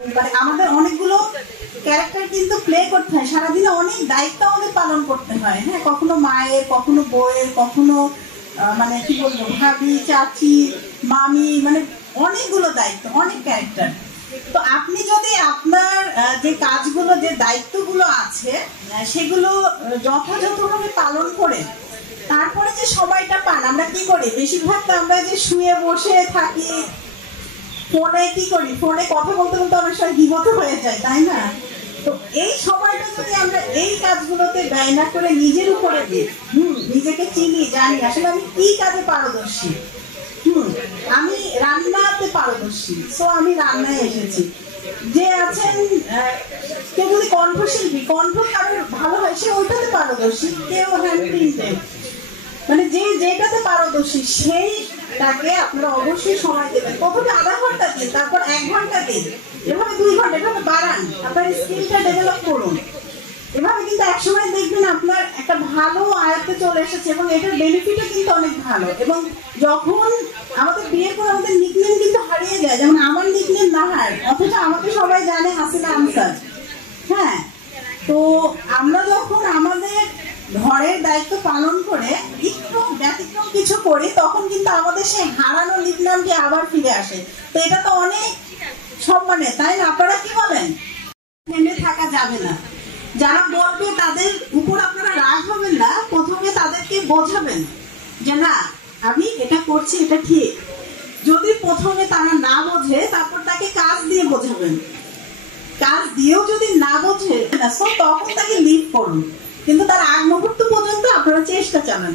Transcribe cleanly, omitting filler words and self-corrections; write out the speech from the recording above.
মানে আমাদের অনেকগুলো ক্যারেক্টার কিন্তু প্লে করতে হয়, সারাদিনে অনেক দায়িত্ব আমাদের পালন করতে হয়। হ্যাঁ, কখনো মায়ের, কখনো বউয়ের, কখনো মানে কি বলবো ভাবি, চাচি, মামি, মানে অনেকগুলো দায়িত্ব, অনেক ক্যারেক্টার। তো আপনি যদি আপনার যে কাজগুলো, যে দায়িত্বগুলো আছে সেগুলো যথাযথভাবে পালন করে তারপরে যে সময়টা পান, আমরা কি করি বেশিরভাগ তো আমরা যে শুয়ে বসে থাকি, ফোনে কি করি, ফোনে কথা বলতে বলতে অনেক সময় বিপদ হয়ে যায়, তাই না? তো এই সময়টা যদি আমরা এই কাজগুলোতে ব্যয় না করে নিজের উপরে দিই, নিজেকে চিনি, জানি আসলে আমি কি কাজে পারদর্শী। আমি রান্নাতে পারদর্শী, সো আমি রান্নায় এসেছি। যে আছেন কেউ যদি কণ্ঠশিল্পী, কণ্ঠ কারোর ভালো হয়, সে ওইটাতে পারদর্শী। কেউ হ্যান্ড প্রিন্টে, মানে যে যেটাতে পারদর্শী সেইটাকে আপনারা অবশ্যই সময় দেবেন। প্রথমে আধা ঘন্টা দিন, তারপর 1 ঘন্টা দিন, এভাবে 2 ঘন্টা, এভাবে বাড়ান, আপনার স্কিলটা ডেভেলপ করুন। এভাবে কিন্তু একসময় দেখবেন আপনার একটা ভালো আয়ত্তে চলে এসেছে, এবং এটার বেনিফিটও কিন্তু অনেক ভালো। এবং যখন আমাদের বিয়ের পর আমাদের নিকনেম কিন্তু হারিয়ে যায়, যেমন আমার নিকনেম নাহার, অথচ আমাকে সবাই জানে হাসিনা আনসার। হ্যাঁ, তো আমরা যখন আমাদের ঘরের দায়িত্ব পালন করে একটু ব্যতিক্রম কিছু করি, তখন কিন্তু আমাদের সেই হারানো নিকনেমটি আবার ফিরে আসে। তো এটা তো অনেক সম্মানের, তাই না? আপনারা কি বলেন? থেমে থাকা যাবে না। যারা বলবে তাদের উপর আপনারা রাগ হবেন না, প্রথমে তাদেরকে বোঝাবেন যে না, আমি এটা করছি, এটা ঠিক। যদি প্রথমে তারা না বোঝে, তারপর তাকে কাজ দিয়ে বোঝাবেন। কাজ দিয়েও যদি না বোঝে, তখন তাকে লিড করুন, কিন্তু তার আগ মুহূর্ত পর্যন্ত আপনারা চেষ্টা চালান।